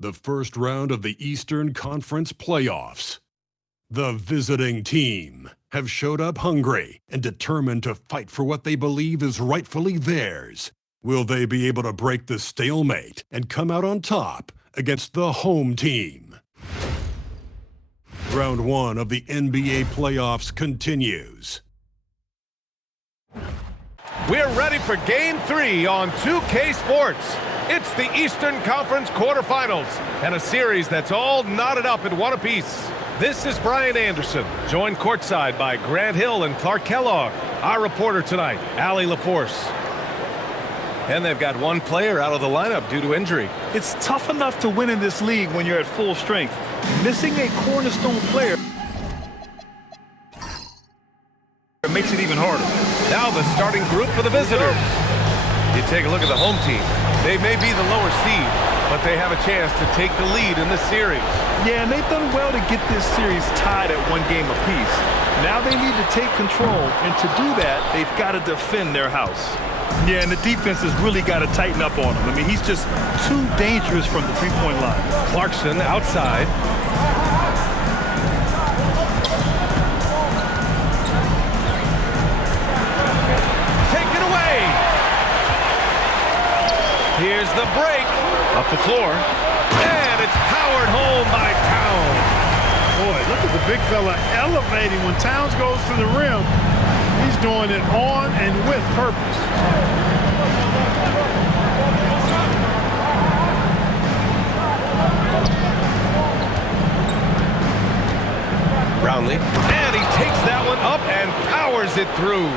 the first round of the Eastern Conference playoffs. The visiting team have showed up hungry and determined to fight for what they believe is rightfully theirs. Will they be able to break the stalemate and come out on top against the home team? Round 1 of the NBA playoffs continues. We're ready for Game 3 on 2K Sports. It's the Eastern Conference quarterfinals and a series that's all knotted up in one apiece. This is Brian Anderson, joined courtside by Grant Hill and Clark Kellogg. Our reporter tonight, Allie LaForce. And they've got one player out of the lineup due to injury. It's tough enough to win in this league when you're at full strength. Missing a cornerstone player makes it even harder. Now the starting group for the visitors. You take a look at the home team. They may be the lower seed, but they have a chance to take the lead in this series. Yeah, and they've done well to get this series tied at 1 game apiece. Now they need to take control, and to do that, they've got to defend their house. Yeah, and the defense has really got to tighten up on him. I mean, he's just too dangerous from the three-point line. Clarkson outside. Taken away. Here's the break. Up the floor. And it's powered home by Towns. Boy, look at the big fella elevating when Towns goes to the rim. He's doing it on and with purpose. Brownlee, and he takes that one up and powers it through.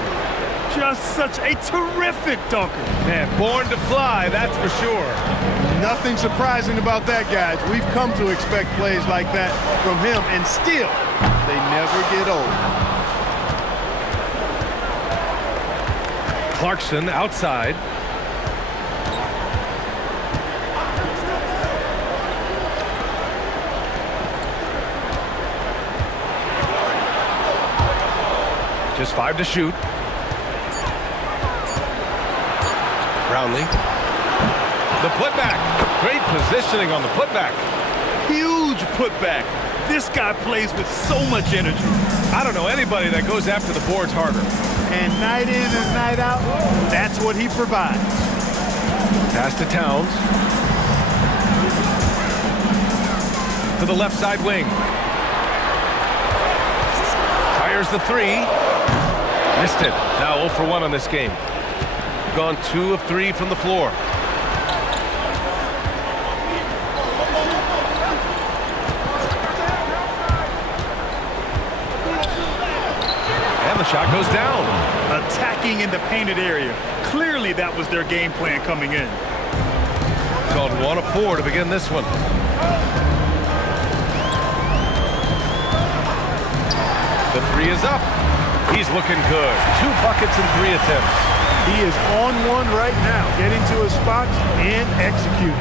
Just such a terrific dunker. Man, born to fly, that's for sure. Nothing surprising about that, guys. We've come to expect plays like that from him, and still, they never get old. Clarkson outside. Just 5 to shoot. Brownlee. The putback. Great positioning on the putback. Huge putback. This guy plays with so much energy. I don't know anybody that goes after the boards harder. And night in and night out, that's what he provides. Pass to Towns. To the left side wing. Fires the 3. Missed it. Now 0 for 1 on this game. Gone 2 of 3 from the floor. And the shot goes down. Attacking in the painted area. Clearly that was their game plan coming in. Called 1 of 4 to begin this one. The 3 is up. He's looking good. 2 buckets in 3 attempts. He is on one right now, getting to his spots and executing.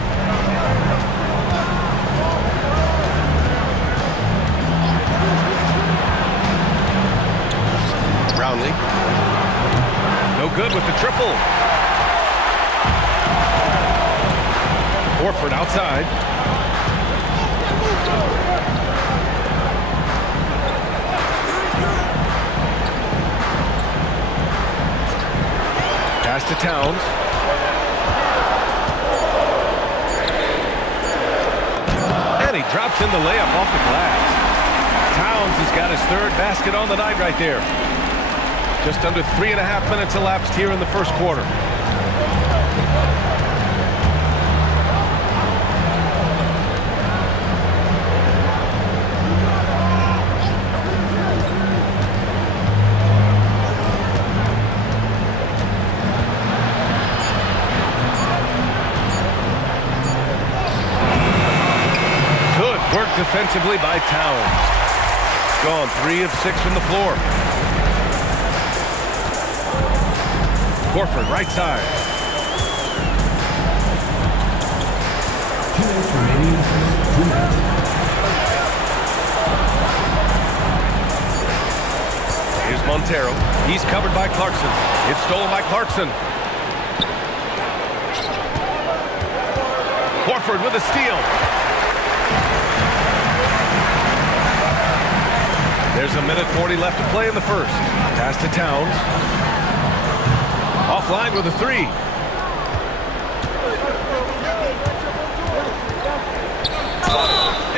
Brownlee. No good with the triple. Horford outside. Pass to Towns. And he drops in the layup off the glass. Towns has got his 3rd basket on the night right there. Just under 3.5 minutes elapsed here in the first quarter. Defensively by Towns. Gone 3 of 6 from the floor. Horford right side. Here's Montero. He's covered by Clarkson. It's stolen by Clarkson. Horford with a steal. There's a minute 40 left to play in the first. Pass to Towns. Offline with a three.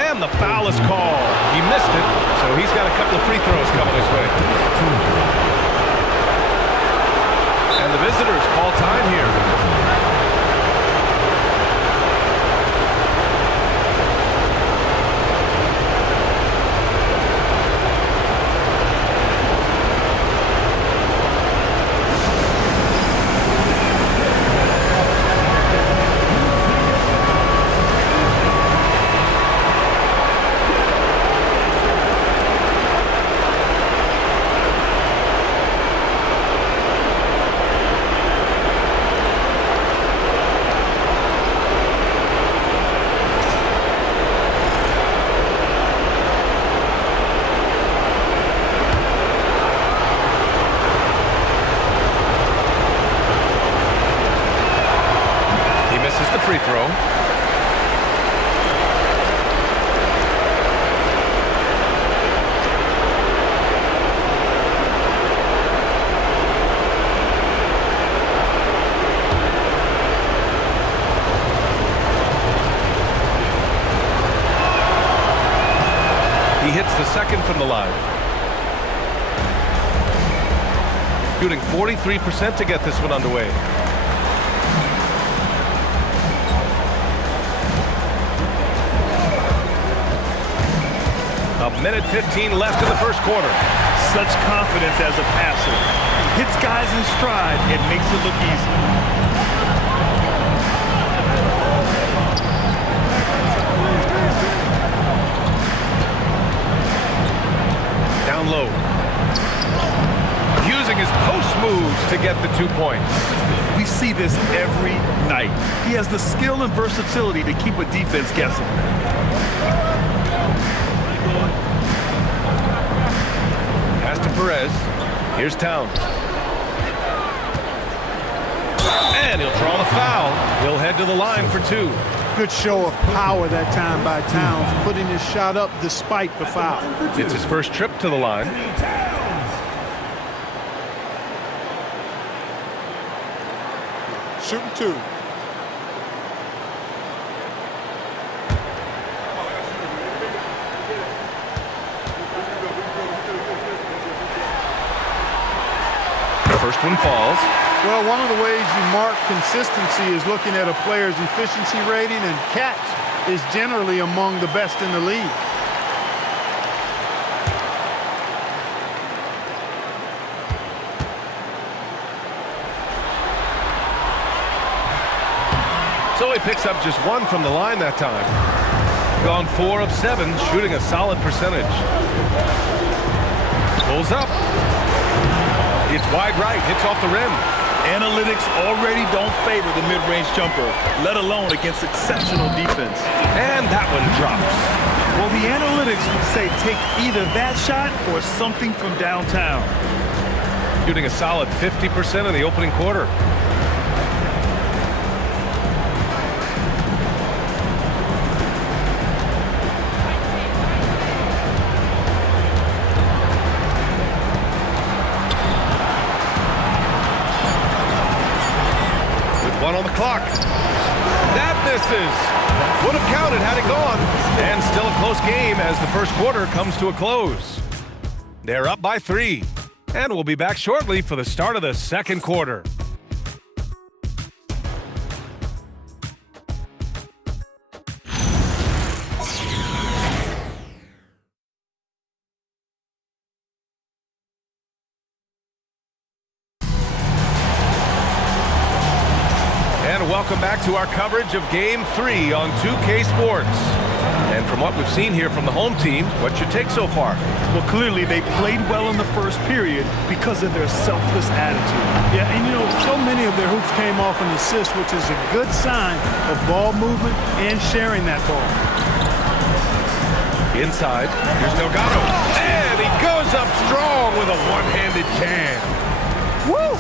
And the foul is called. He missed it, so he's got a couple of free throws coming his way. And the visitors call time here. Free throw. He hits the second from the line. Shooting 43% to get this one underway. A minute 15 left in the first quarter. Such confidence as a passer. Hits guys in stride and makes it look easy. Down low. Using his post moves to get the 2 points. We see this every night. He has the skill and versatility to keep a defense guessing. Pass to Perez. Here's Towns. And he'll draw the foul. He'll head to the line for two. Good show of power that time by Towns, putting his shot up despite the foul. It's his first trip to the line. Shooting two. First one falls. Well, one of the ways you mark consistency is looking at a player's efficiency rating, and catch is generally among the best in the league. So he picks up just one from the line that time. Gone 4 of 7, shooting a solid percentage. Pulls up. It's wide right, hits off the rim. Analytics already don't favor the mid-range jumper, let alone against exceptional defense. And that one drops. Well, the analytics would say take either that shot or something from downtown. Shooting a solid 50% in the opening quarter. One on the clock. That misses. Would have counted had it gone. And still a close game as the first quarter comes to a close. They're up by 3. And we'll be back shortly for the start of the second quarter. Welcome back to our coverage of Game 3 on 2K Sports. And from what we've seen here from the home team, what's your take so far? Well, clearly they played well in the first period because of their selfless attitude. Yeah, and you know, so many of their hoops came off an assist, which is a good sign of ball movement and sharing that ball. Inside, here's Delgado. And he goes up strong with a one-handed jam. Woo!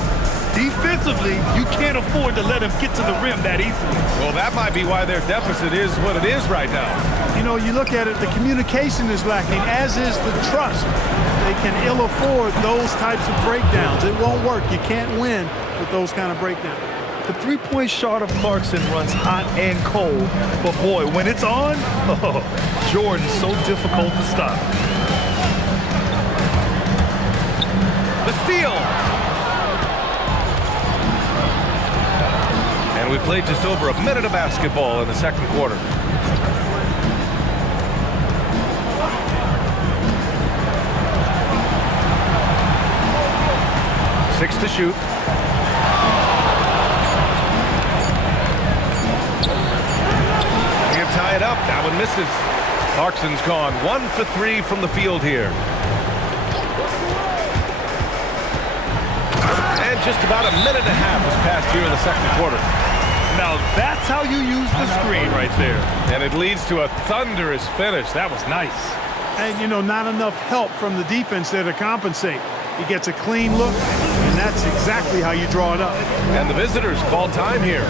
defensively, you can't afford to let him get to the rim that easily. Well, that might be why their deficit is what it is right now. You know, you look at it, the communication is lacking, as is the trust. They can ill afford those types of breakdowns. It won't work. You can't win with those kind of breakdowns. The three-point shot of Clarkson runs hot and cold, but boy, when it's on, Jordan's so difficult to stop. The steal. And we played just over a minute of basketball in the second quarter. Six to shoot. Can't tie it up. That one misses. Clarkson's gone 1 for 3 from the field here. And just about a minute and a half has passed here in the second quarter. Now that's how you use the screen right there. And it leads to a thunderous finish. That was nice. And, you know, not enough help from the defense there to compensate. He gets a clean look, and that's exactly how you draw it up. And the visitors call time here.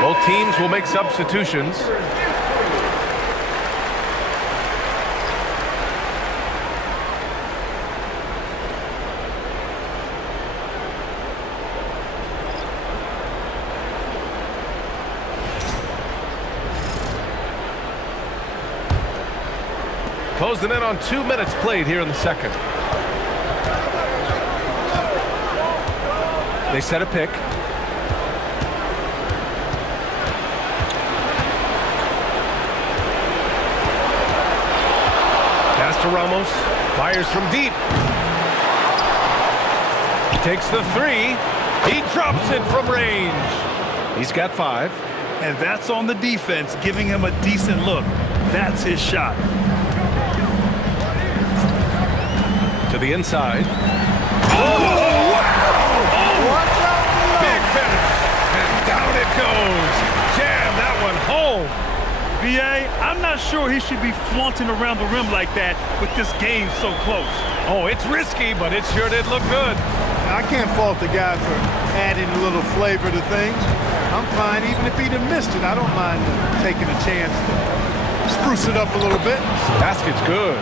Both teams will make substitutions. Closing in on 2 minutes played here in the second. They set a pick. Pass to Ramos. Fires from deep. He takes the three. He drops it from range. He's got 5. And that's on the defense, giving him a decent look. That's his shot. To the inside. Oh, wow! Big finish. And down it goes. Jam that one home. BA, I'm not sure he should be flaunting around the rim like that with this game so close. Oh, it's risky, but it sure did look good. I can't fault the guy for adding a little flavor to things. I'm fine even if he'd have missed it. I don't mind taking a chance to spruce it up a little bit. Basket's good.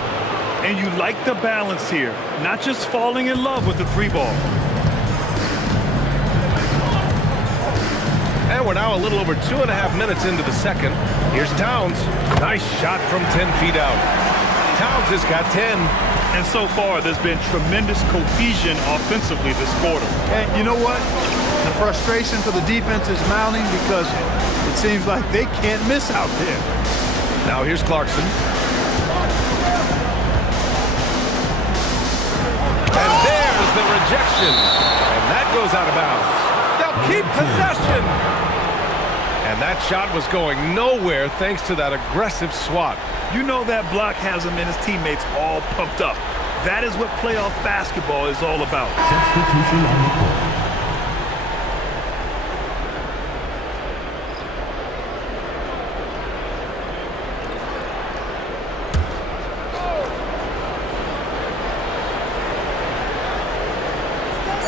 And you like the balance here, not just falling in love with the three ball. And we're now a little over 2.5 minutes into the second. Here's Towns. Nice shot from 10 feet out. Towns has got 10. And so far, there's been tremendous cohesion offensively this quarter. And you know what? The frustration for the defense is mounting because it seems like they can't miss out there. Now here's Clarkson. And there's the rejection. And that goes out of bounds. They'll keep possession. And that shot was going nowhere thanks to that aggressive swat. You know that block has him and his teammates all pumped up. That is what playoff basketball is all about. Substitution on the court.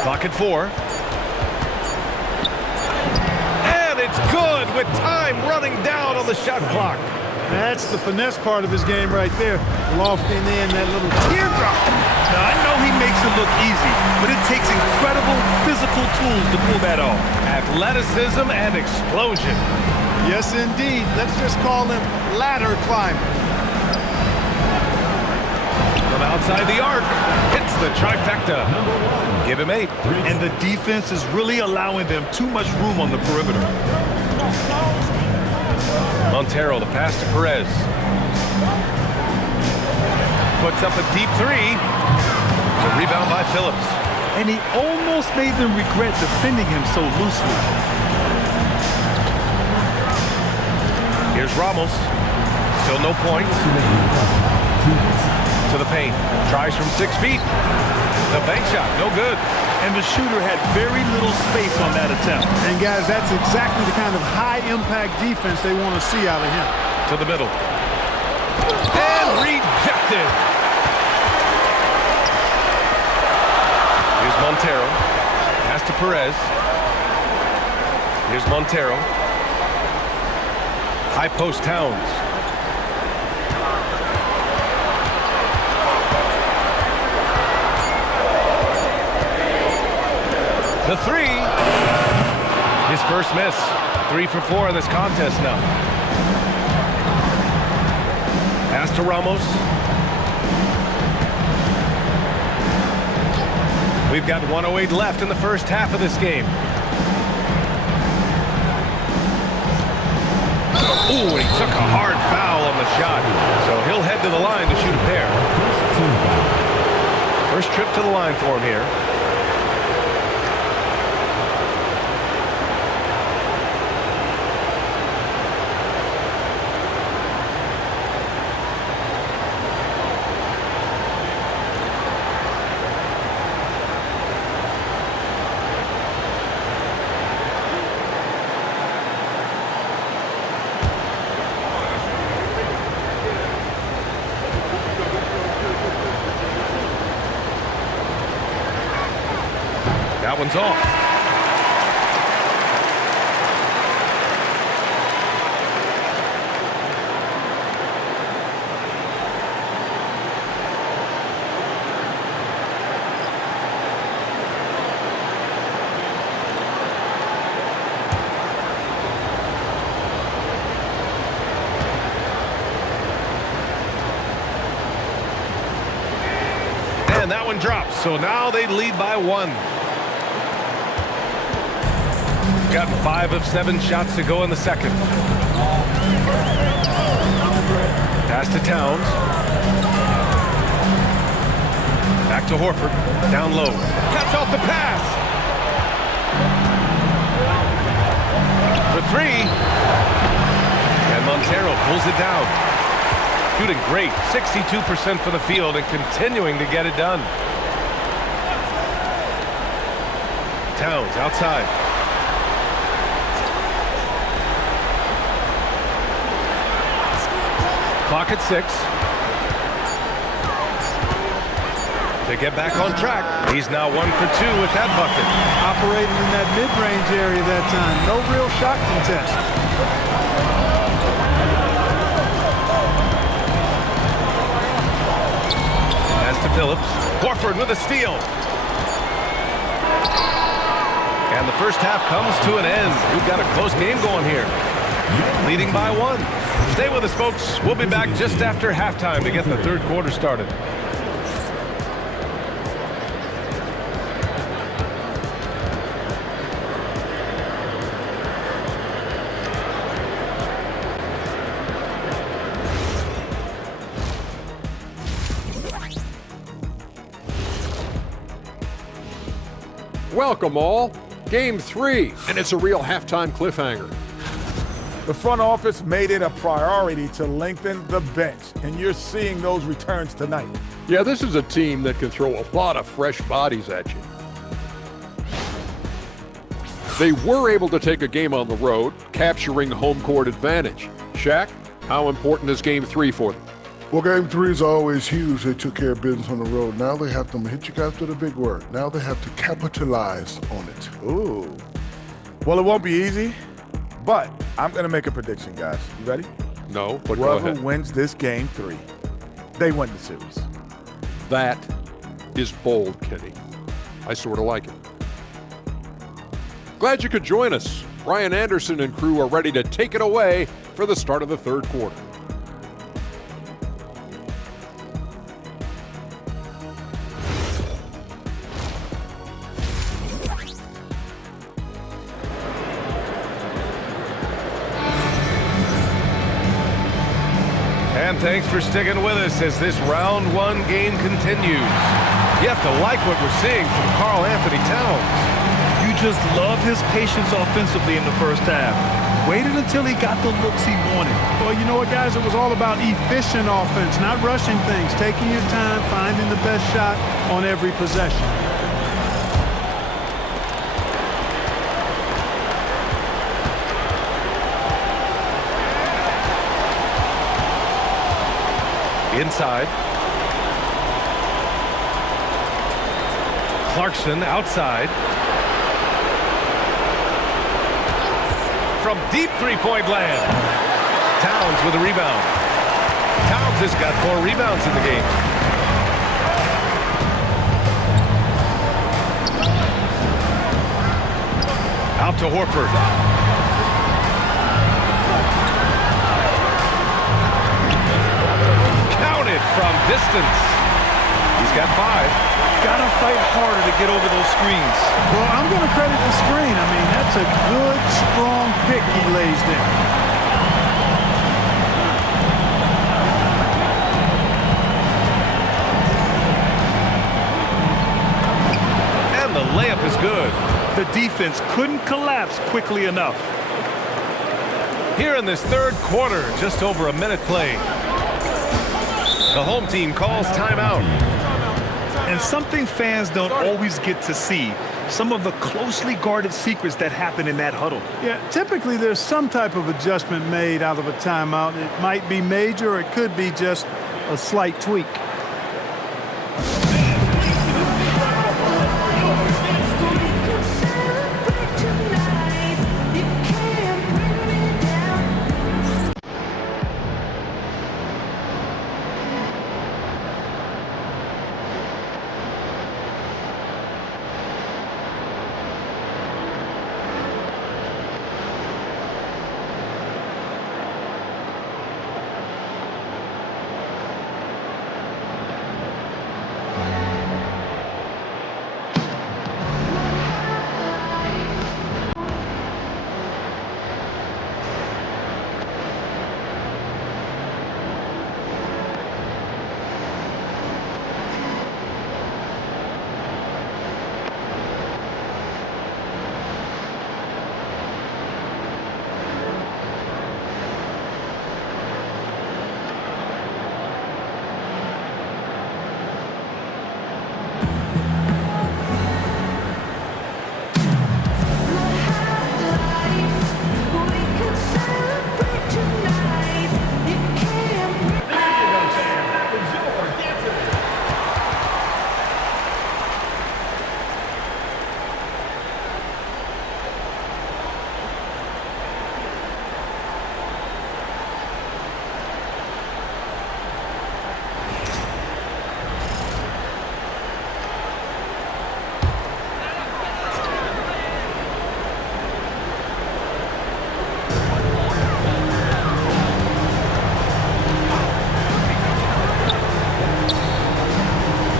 Clock at 4. And it's good with time running down on the shot clock. That's the finesse part of his game right there. Lofting in that little teardrop. Now, I know he makes it look easy, but it takes incredible physical tools to pull that off. Athleticism and explosion. Yes, indeed. Let's just call him ladder climber. From outside the arc, hits the trifecta. Give him 8. And the defense is really allowing them too much room on the perimeter. Montero, the pass to Perez. Puts up a deep 3. The rebound by Phillips. And he almost made them regret defending him so loosely. Here's Ramos. Still no points. To the paint. Tries from 6 feet. The bank shot, no good. And the shooter had very little space on that attempt. And guys, that's exactly the kind of high-impact defense they want to see out of him. To the middle. And rejected. Here's Montero. Pass to Perez. Here's Montero. High post Towns. The 3. His first miss. 3 for 4 in this contest now. Pass to Ramos. We've got 1:08 left in the first half of this game. Ooh, he took a hard foul on the shot. So he'll head to the line to shoot a pair. First trip to the line for him here. That one's off. And that one drops. So now they lead by 1. Got 5 of 7 shots to go in the second. Pass to Towns. Back to Horford. Down low. Cuts off the pass. For 3. And Montero pulls it down. Shooting great. 62% for the field and continuing to get it done. Towns outside. Clock at 6. To get back on track. He's now 1 for 2 with that bucket. Operating in that mid-range area that time. No real shot contest. Pass to Phillips. Horford with a steal. And the first half comes to an end. We've got a close game going here. Leading by 1. Stay with us, folks. We'll be back just after halftime to get the third quarter started. Welcome all. Game 3, and it's a real halftime cliffhanger. The front office made it a priority to lengthen the bench, and you're seeing those returns tonight. Yeah, this is a team that can throw a lot of fresh bodies at you. They were able to take a game on the road, capturing home court advantage. Shaq, how important is Game 3 for them? Well, Game 3 is always huge. They took care of business on the road. Now they have to hit you guys with a big word. Now they have to capitalize on it. Ooh. Well, it won't be easy, but I'm going to make a prediction, guys. You ready? No, but go Whoever ahead. wins this game 3, they win the series. That is bold, Kenny. I sort of like it. Glad you could join us. Brian Anderson and crew are ready to take it away for the start of the third quarter. And thanks for sticking with us as this round 1 game continues. You have to like what we're seeing from Karl Anthony Towns. You just love his patience offensively in the first half. Waited until he got the looks he wanted. Well, you know what, guys? It was all about efficient offense, not rushing things, taking your time, finding the best shot on every possession. Inside. Clarkson outside. From deep three-point land. Towns with a rebound. Towns has got 4 rebounds in the game. Out to Horford. From distance. He's got 5. Gotta fight harder to get over those screens. Well, I'm going to credit the screen. I mean, that's a good, strong pick he lays there. And the layup is good. The defense couldn't collapse quickly enough. Here in this third quarter, just over a minute played. The home team calls timeout. And something fans don't always get to see, some of the closely guarded secrets that happen in that huddle. Yeah, typically there's some type of adjustment made out of a timeout. It might be major, or it could be just a slight tweak.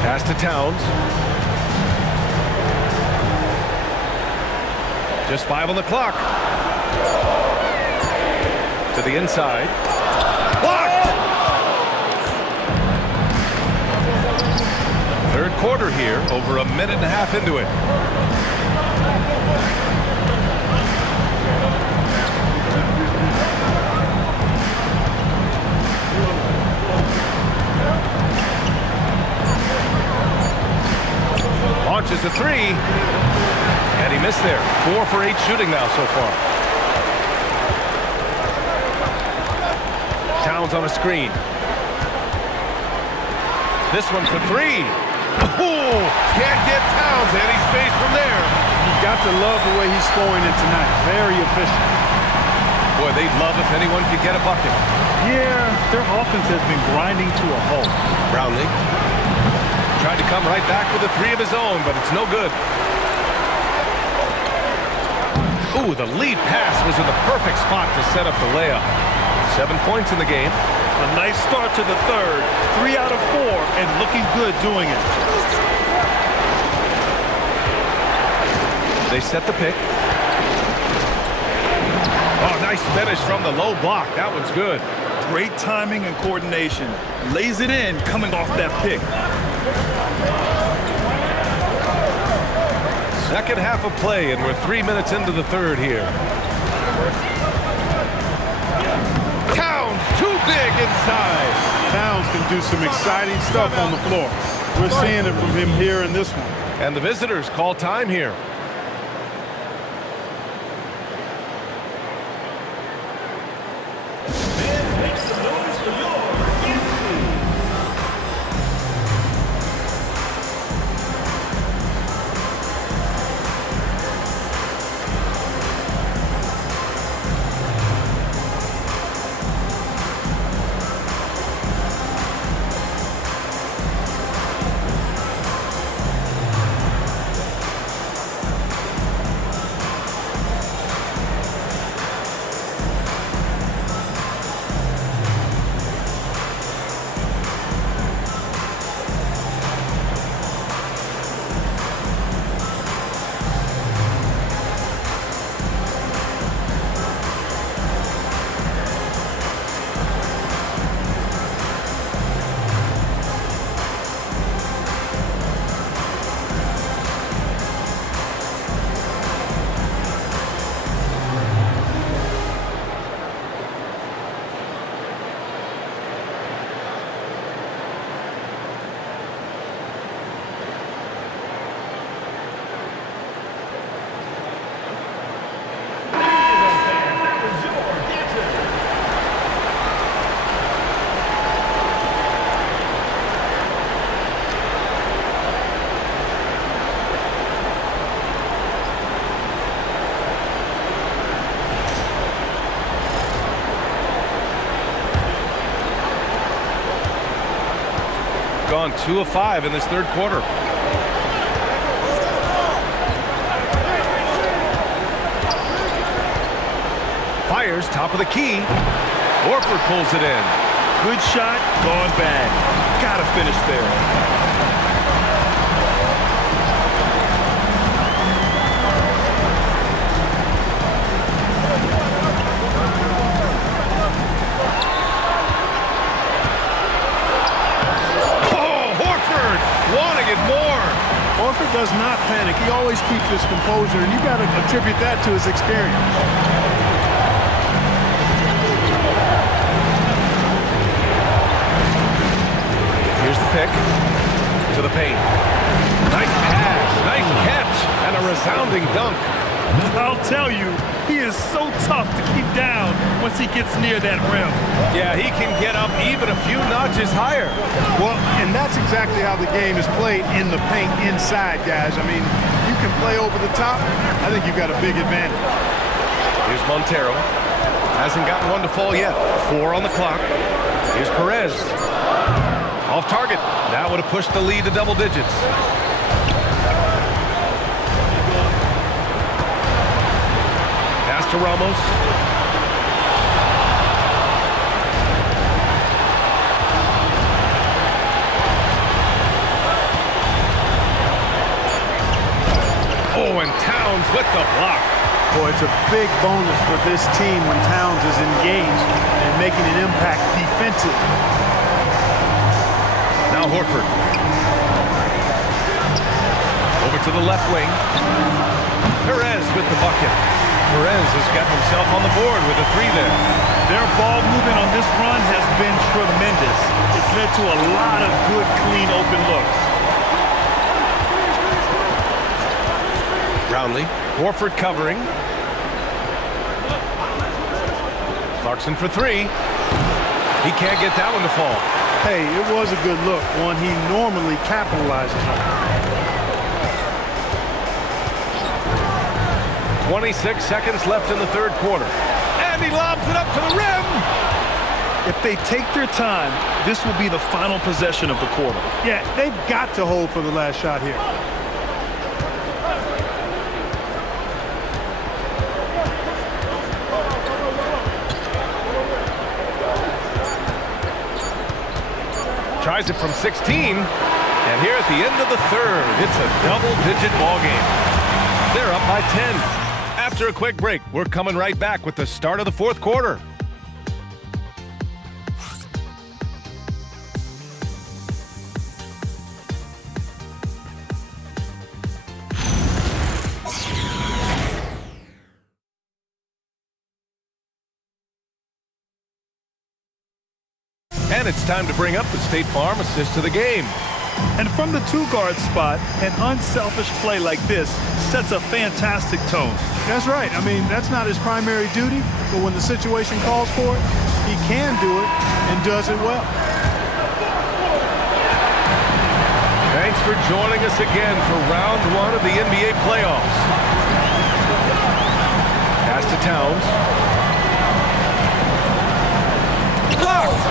Pass to Towns. Just 5 on the clock. To the inside. Blocked! Third quarter here, over a minute and a half into it. Launches a 3, and he missed there. 4 for 8 shooting now so far. Towns on a screen. This one for 3. Ooh, can't get Towns any space from there. You've got to love the way he's scoring it tonight. Very efficient. Boy, they'd love if anyone could get a bucket. Yeah, their offense has been grinding to a halt. Brownlee tried to come right back with a three of his own, but it's no good. Ooh, the lead pass was in the perfect spot to set up the layup. 7 points in the game. A nice start to the third. 3 out of 4, and looking good doing it. They set the pick. Oh, nice finish from the low block. That one's good. Great timing and coordination. Lays it in coming off that pick. Second half of play, and we're 3 minutes into the third here. Towns, too big inside. Towns can do some exciting stuff on the floor. We're seeing it from him here in this one. And the visitors call time here. Gone 2 of 5 in this third quarter. Fires top of the key. Horford pulls it in. Good shot, gone bad. Gotta finish there. Horford does not panic. He always keeps his composure, and you got to attribute that to his experience. Here's the pick to the paint. Nice pass, nice catch, and a resounding dunk. I'll tell you, he is so tough to keep down once he gets near that rim. Yeah, he can get up even a few notches higher. Well, and that's exactly how the game is played in the paint inside, guys. I mean, you can play over the top. I think you've got a big advantage. Here's Montero. Hasn't gotten one to fall yet. 4 on the clock. Here's Perez. Off target. That would have pushed the lead to double digits. Pass to Ramos. Oh, and Towns with the block. Boy, it's a big bonus for this team when Towns is engaged and making an impact defensively. Now Horford. Over to the left wing. Perez with the bucket. Perez has got himself on the board with a 3 there. Their ball movement on this run has been tremendous. It's led to a lot of good, clean, open looks. Brownlee. Horford covering. Clarkson for 3. He can't get that one to fall. Hey, it was a good look, one he normally capitalizes on. 26 seconds left in the third quarter. And he lobs it up to the rim. If they take their time, this will be the final possession of the quarter. Yeah, they've got to hold for the last shot here. Tries it from 16. And here at the end of the third, it's a double-digit ball game. They're up by 10. After a quick break, we're coming right back with the start of the fourth quarter. And it's time to bring up the State Farm assist to the game. And from the two-guard spot, an unselfish play like this sets a fantastic tone. That's right. I mean, that's not his primary duty, but when the situation calls for it, he can do it and does it well. Thanks for joining us again for round one of the NBA playoffs. Pass to Towns. Blocked!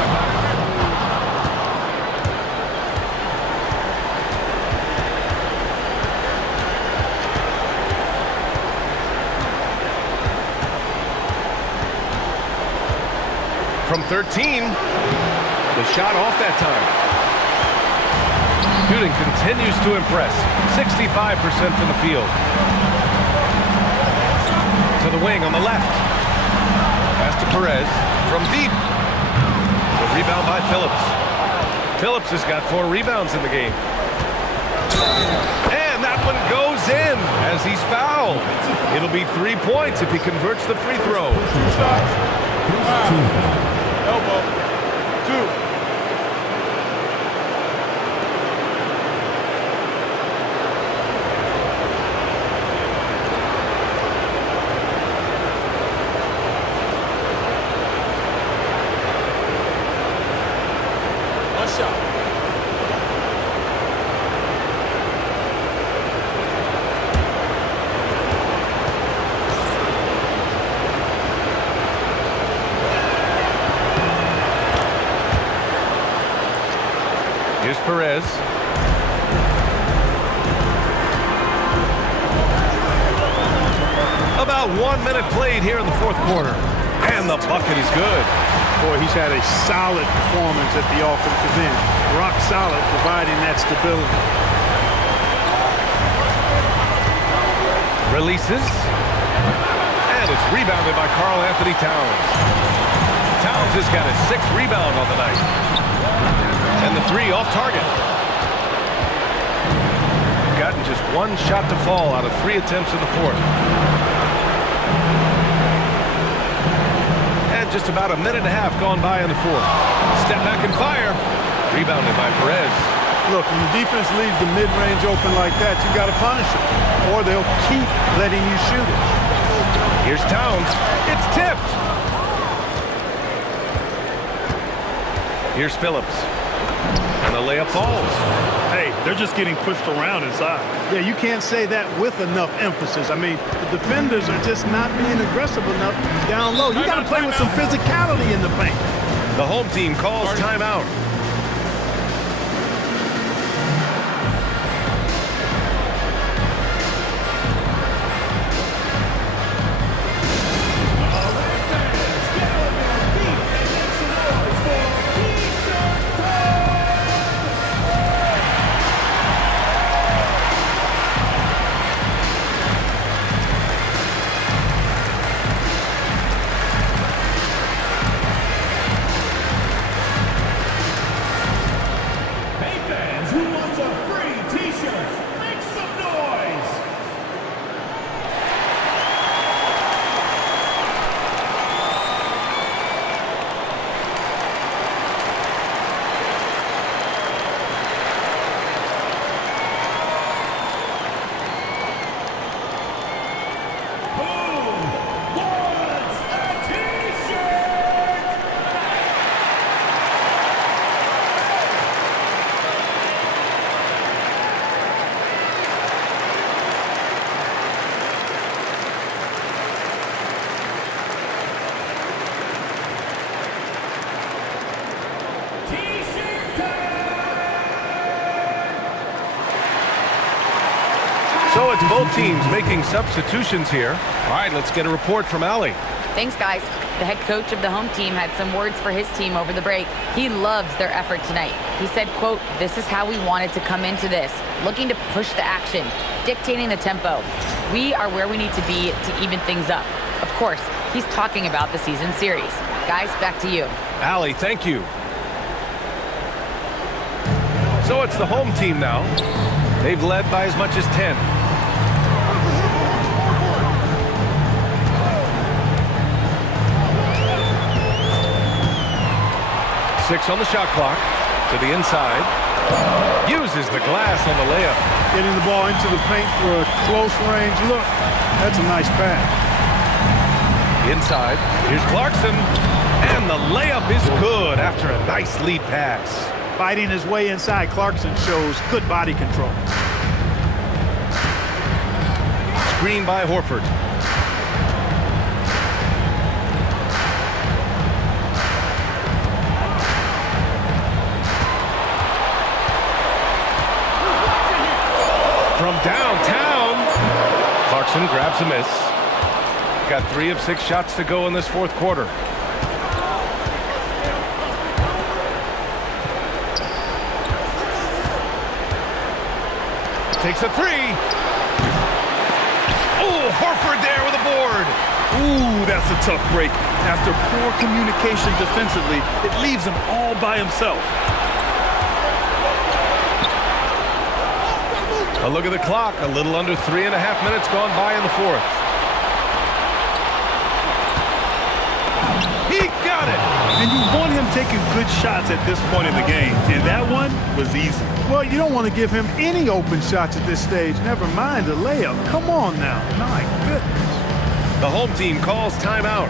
From 13, the shot off that time. Shooting continues to impress, 65% from the field. To the wing on the left. Pass to Perez from deep. The rebound by Phillips. Phillips has got 4 rebounds in the game. And that one goes in as he's fouled. It'll be 3 points if he converts the free throw. Elbow. 2. Here's Perez. About 1 minute played here in the fourth quarter. And the bucket is good. Boy, he's had a solid performance at the offensive end. Rock solid, providing that stability. Releases. And it's rebounded by Karl Anthony Towns. Towns has got his 6th rebound on the night. And the 3 off target. Gotten just 1 shot to fall out of 3 attempts in the fourth. And just about a minute and a half gone by in the fourth. Step back and fire. Rebounded by Perez. Look, when the defense leaves the mid-range open like that, you got to punish them, or they'll keep letting you shoot it. Here's Towns. It's tipped. Here's Phillips. And the layup falls. Hey, they're just getting pushed around inside. Yeah, you can't say that with enough emphasis. I mean, the defenders are just not being aggressive enough down low. You got to play with some physicality in the paint. The home team calls timeout. So it's both teams making substitutions here. All right, let's get a report from Allie. Thanks, guys. The head coach of the home team had some words for his team over the break. He loves their effort tonight. He said, quote, "This is how we wanted to come into this, looking to push the action, dictating the tempo. We are where we need to be to even things up." Of course, he's talking about the season series. Guys, back to you. Allie, thank you. So it's the home team now. They've led by as much as 10. Six on the shot clock. To the inside. Uses the glass on the layup. Getting the ball into the paint for a close range look. That's a nice pass. Inside. Here's Clarkson. And the layup is good after a nice lead pass. Fighting his way inside, Clarkson shows good body control. Screen by Horford. From downtown, Clarkson grabs a miss. Got 3 of 6 shots to go in this fourth quarter. Takes a 3. Oh, Horford there with a board. Ooh, that's a tough break. After poor communication defensively, it leaves him all by himself. A look at the clock. A little under 3.5 minutes gone by in the fourth. He got it. And you want him taking good shots at this point in the game. And that one was easy. Well, you don't want to give him any open shots at this stage. Never mind the layup. Come on now. My goodness. The home team calls timeout.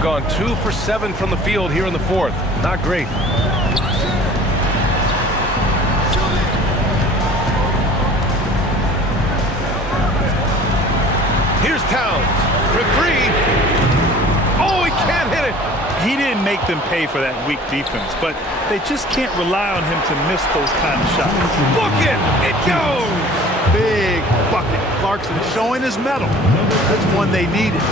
Gone 2 for 7 from the field here in the fourth. Not great. Here's Towns for 3. Oh, he can't hit it. He didn't make them pay for that weak defense, but they just can't rely on him to miss those kind of shots. Book it! It goes! Big bucket. Clarkson showing his mettle. That's one they needed.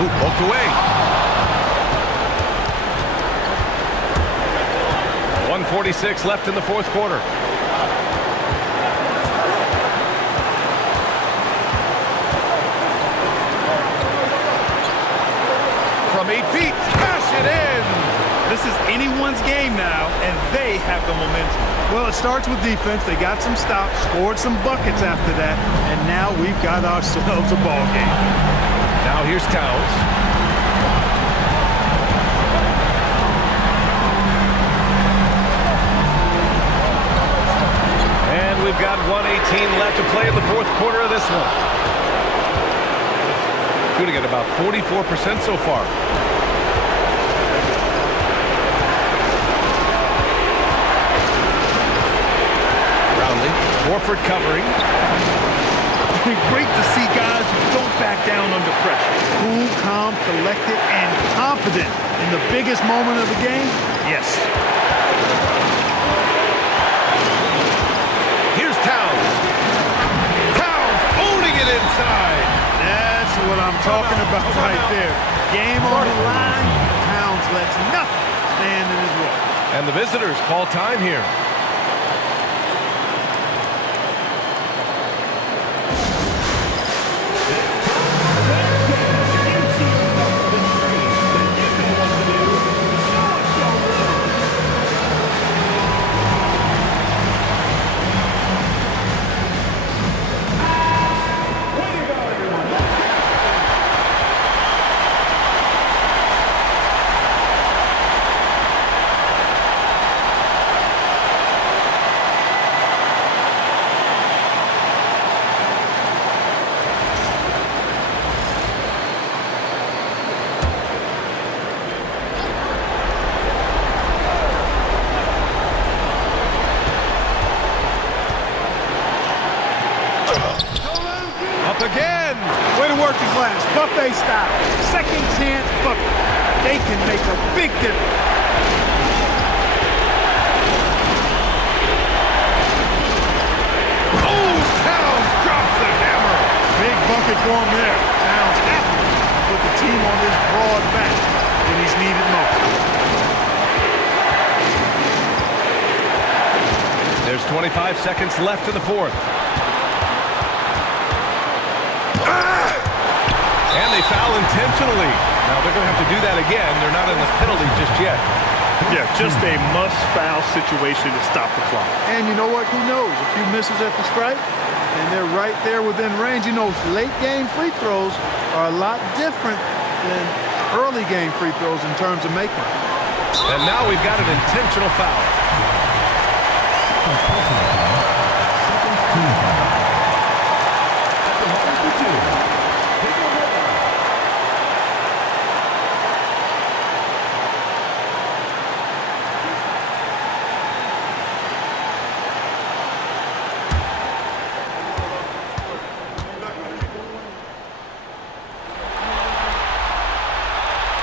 Ooh, poked away. 1:46 left in the fourth quarter. From 8 feet, cash it in. This is anyone's game now, and they have the momentum. Well, it starts with defense. They got some stops, scored some buckets after that, and now we've got ourselves a ball game. Now here's Towns. And we've got 1:18 left to play in the fourth quarter of this one. Shooting at about 44% so far. Brownlee. Warford covering. Great to see guys who don't back down under pressure. Cool, calm, collected, and confident in the biggest moment of the game. Yes. Here's Towns. Towns owning it inside. That's what I'm talking about right there. Game on the line. Towns lets nothing stand in his way. And the visitors call time here. Again. Way to work the glass. Buffet style. Second chance bucket. They can make a big difference. Oh, Towns drops the hammer. Big bucket for him there. Towns happy to put the team on his broad back when he's needed most. There's 25 seconds left in the fourth. And they foul intentionally. Now they're going to have to do that again. They're not in the penalty just yet. Yeah, just a must-foul situation to stop the clock. And you know what? Who knows? A few misses at the stripe, and they're right there within range. You know, late-game free throws are a lot different than early-game free throws in terms of making. And now we've got an intentional foul.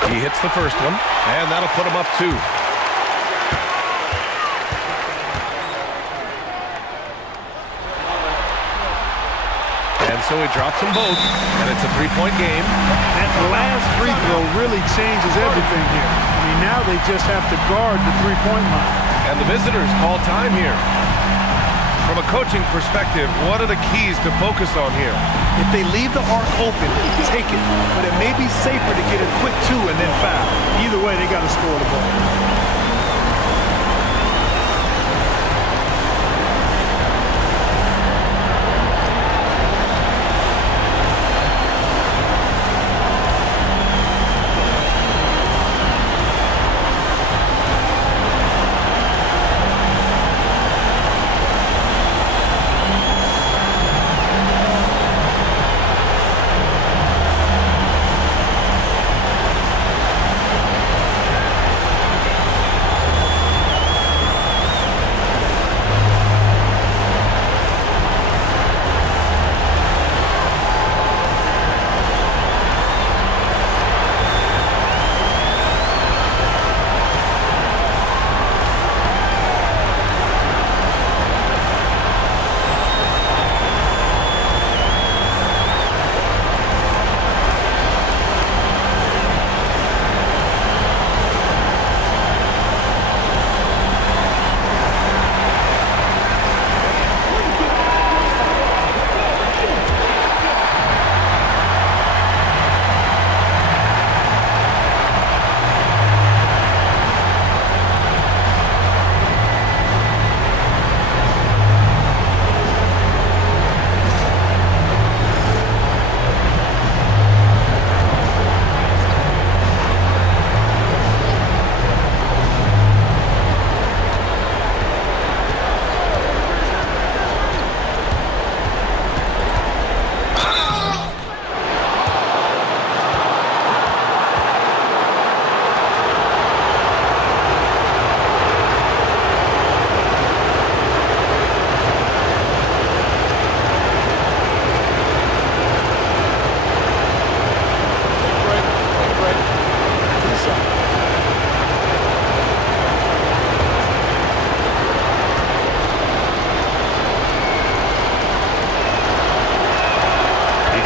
He hits the first one, and that'll put him up 2. And so he drops them both, and it's a 3-point game. That last free throw really changes everything here. I mean, now they just have to guard the three-point line. And the visitors call time here. From a coaching perspective, what are the keys to focus on here? If they leave the arc open, take it. But it may be safer to get a quick 2 and then foul. Either way, they got to score the ball.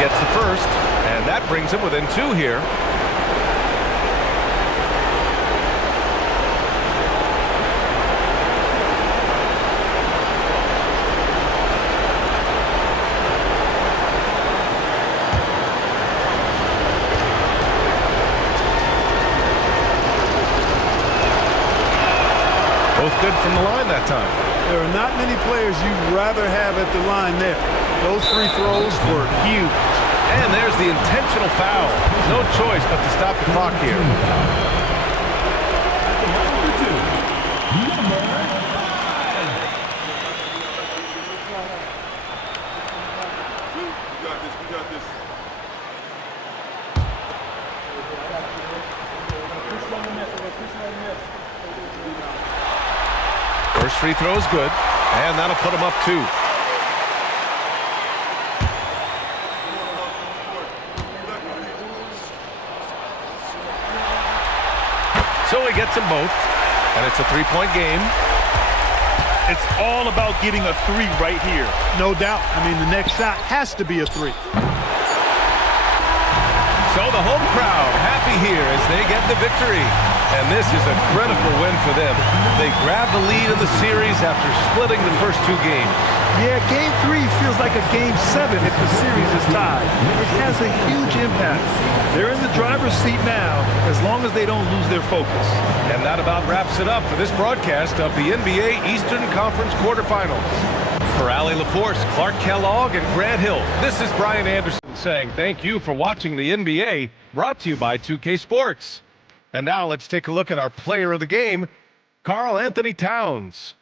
gets the first, and that brings him within 2 here. Both good from the line that time. There are not many players you'd rather have at the line there. Those free throws were huge. And there's the intentional foul. No choice but to stop the clock here. First free throw is good, and that'll put him up 2. So he gets them both, and it's a 3-point game. It's all about getting a 3 right here. No doubt. I mean, the next shot has to be a 3. So the home crowd happy here as they get the victory. And this is a critical win for them. They grab the lead in the series after splitting the first 2 games. Yeah, Game 3 feels like a Game 7 if the series is tied. It has a huge impact. They're in the driver's seat now, as long as they don't lose their focus. And that about wraps it up for this broadcast of the NBA Eastern Conference quarterfinals. For Allie LaForce, Clark Kellogg, and Grant Hill, this is Brian Anderson saying thank you for watching the NBA, brought to you by 2K Sports. And now let's take a look at our player of the game, Karl Anthony Towns.